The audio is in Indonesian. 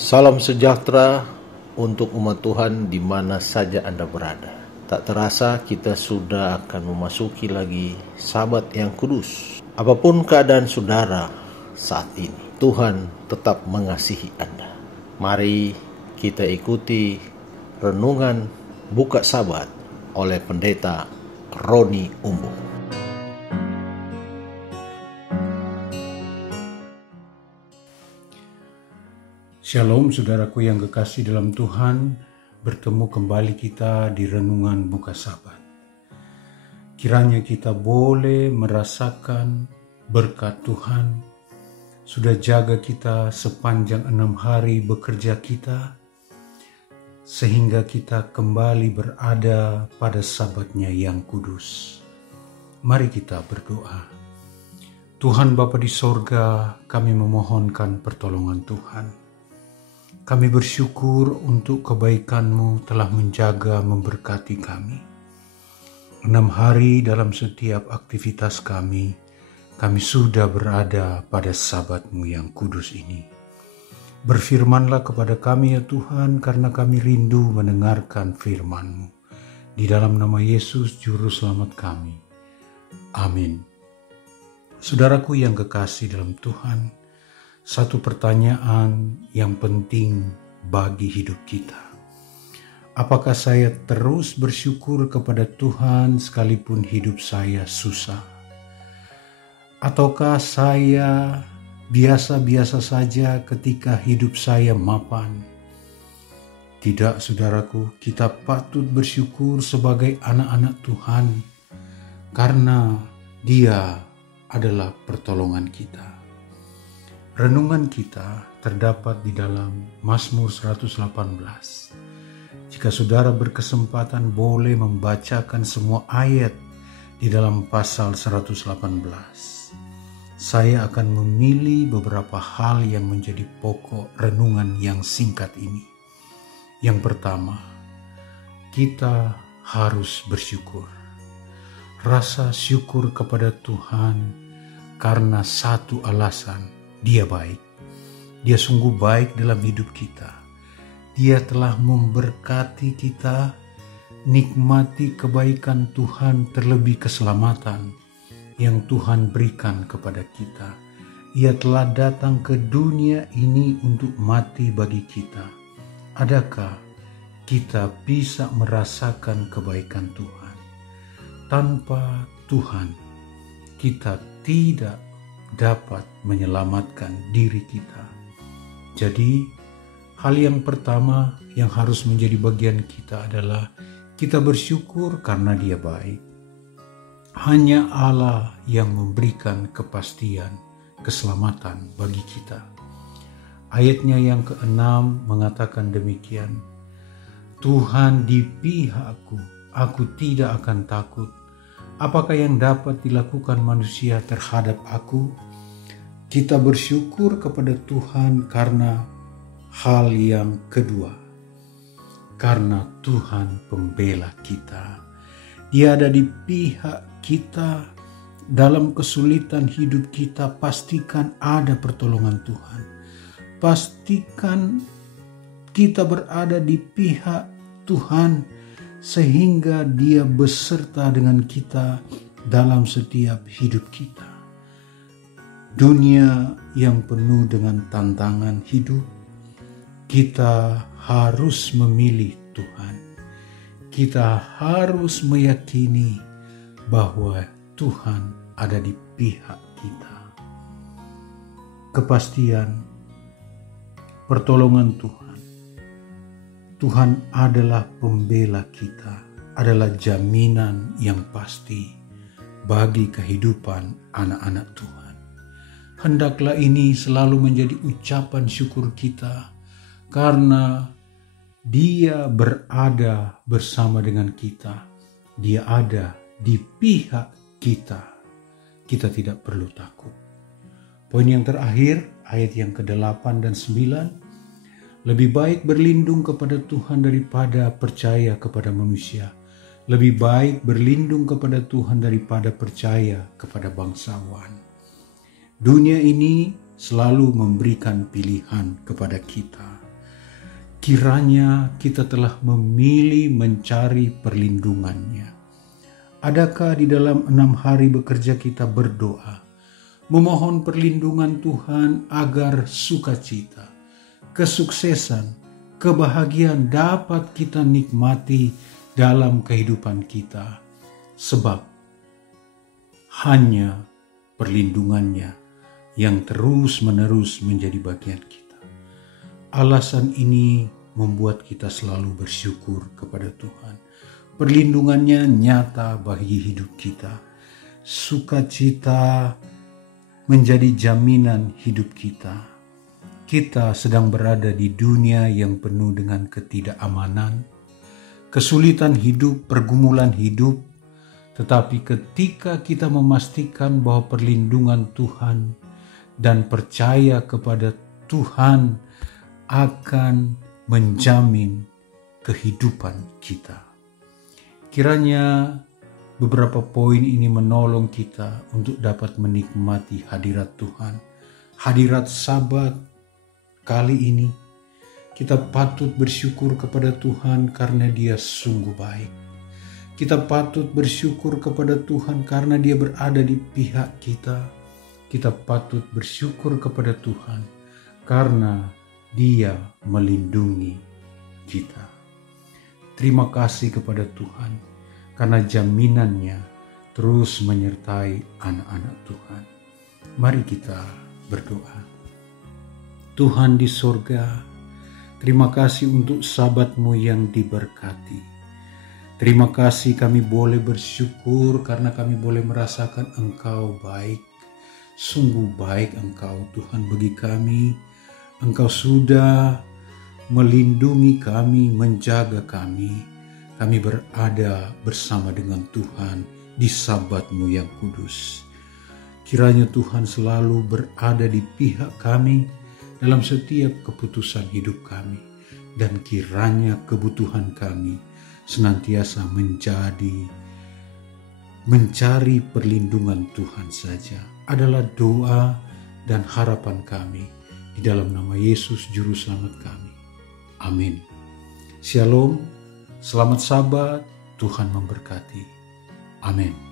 Salam sejahtera untuk umat Tuhan di mana saja Anda berada. Tak terasa kita sudah akan memasuki lagi Sabat yang kudus. Apapun keadaan saudara saat ini, Tuhan tetap mengasihi Anda. Mari kita ikuti renungan buka Sabat oleh Pendeta Roni Umbu. Shalom saudaraku yang kekasih dalam Tuhan, bertemu kembali kita di renungan buka Sabat. Kiranya kita boleh merasakan berkat Tuhan, sudah jaga kita sepanjang 6 hari bekerja kita, sehingga kita kembali berada pada Sabatnya yang kudus. Mari kita berdoa. Tuhan Bapa di sorga, kami memohonkan pertolongan Tuhan. Kami bersyukur untuk kebaikan-Mu telah menjaga memberkati kami. 6 hari dalam setiap aktivitas kami sudah berada pada Sabat-Mu yang kudus ini. Berfirmanlah kepada kami ya Tuhan, karena kami rindu mendengarkan firman-Mu. Di dalam nama Yesus Juru Selamat kami. Amin. Saudaraku yang kekasih dalam Tuhan, satu pertanyaan yang penting bagi hidup kita. Apakah saya terus bersyukur kepada Tuhan sekalipun hidup saya susah? Ataukah saya biasa-biasa saja ketika hidup saya mapan? Tidak, saudaraku, kita patut bersyukur sebagai anak-anak Tuhan karena Dia adalah pertolongan kita. Renungan kita terdapat di dalam Mazmur 118. Jika saudara berkesempatan boleh membacakan semua ayat di dalam pasal 118. Saya akan memilih beberapa hal yang menjadi pokok renungan yang singkat ini. Yang pertama, kita harus bersyukur. Rasa syukur kepada Tuhan karena satu alasan. Dia baik. Dia sungguh baik dalam hidup kita. Dia telah memberkati kita, nikmati kebaikan Tuhan, terlebih keselamatan yang Tuhan berikan kepada kita. Ia telah datang ke dunia ini untuk mati bagi kita. Adakah kita bisa merasakan kebaikan Tuhan? Tanpa Tuhan, kita tidak dapat menyelamatkan diri kita. Jadi, hal yang pertama yang harus menjadi bagian kita adalah kita bersyukur karena Dia baik. Hanya Allah yang memberikan kepastian, keselamatan bagi kita. Ayatnya yang ke-6 mengatakan demikian. Tuhan di pihakku, aku tidak akan takut. Apakah yang dapat dilakukan manusia terhadap aku? Kita bersyukur kepada Tuhan karena hal yang kedua. Karena Tuhan pembela kita. Dia ada di pihak kita dalam kesulitan hidup kita. Pastikan ada pertolongan Tuhan. Pastikan kita berada di pihak Tuhan, sehingga Dia beserta dengan kita dalam setiap hidup kita. Dunia yang penuh dengan tantangan hidup, kita harus memilih Tuhan. Kita harus meyakini bahwa Tuhan ada di pihak kita. Kepastian, pertolongan Tuhan. Tuhan adalah pembela kita, adalah jaminan yang pasti bagi kehidupan anak-anak Tuhan. Hendaklah ini selalu menjadi ucapan syukur kita karena Dia berada bersama dengan kita. Dia ada di pihak kita. Kita tidak perlu takut. Poin yang terakhir, ayat yang ke-8 dan 9. Lebih baik berlindung kepada Tuhan daripada percaya kepada manusia. Lebih baik berlindung kepada Tuhan daripada percaya kepada bangsawan. Dunia ini selalu memberikan pilihan kepada kita. kiranya kita telah memilih mencari perlindungannya. Adakah di dalam 6 hari bekerja kita berdoa, memohon perlindungan Tuhan agar sukacita, kesuksesan, kebahagiaan dapat kita nikmati dalam kehidupan kita, sebab hanya perlindungannya yang terus-menerus menjadi bagian kita. Alasan ini membuat kita selalu bersyukur kepada Tuhan. Perlindungannya nyata bagi hidup kita. Sukacita menjadi jaminan hidup kita. Kita sedang berada di dunia yang penuh dengan ketidakamanan, kesulitan hidup, pergumulan hidup. Tetapi ketika kita memastikan bahwa perlindungan Tuhan dan percaya kepada Tuhan akan menjamin kehidupan kita. Kiranya beberapa poin ini menolong kita untuk dapat menikmati hadirat Tuhan. Hadirat Sabat kali ini kita patut bersyukur kepada Tuhan karena Dia sungguh baik. Kita patut bersyukur kepada Tuhan karena Dia berada di pihak kita. Kita patut bersyukur kepada Tuhan karena Dia melindungi kita. Terima kasih kepada Tuhan karena jaminannya terus menyertai anak-anak Tuhan. Mari kita berdoa. Tuhan di sorga, terima kasih untuk Sabat-Mu yang diberkati. Terima kasih kami boleh bersyukur karena kami boleh merasakan Engkau baik. Sungguh baik Engkau Tuhan bagi kami. Engkau sudah melindungi kami, menjaga kami. Kami berada bersama dengan Tuhan di Sabat-Mu yang kudus. Kiranya Tuhan selalu berada di pihak kami dalam setiap keputusan hidup kami. Dan kiranya kebutuhan kami senantiasa mencari perlindungan Tuhan saja. Adalah doa dan harapan kami di dalam nama Yesus Juru Selamat kami. Amin. Shalom, selamat Sabat, Tuhan memberkati. Amin.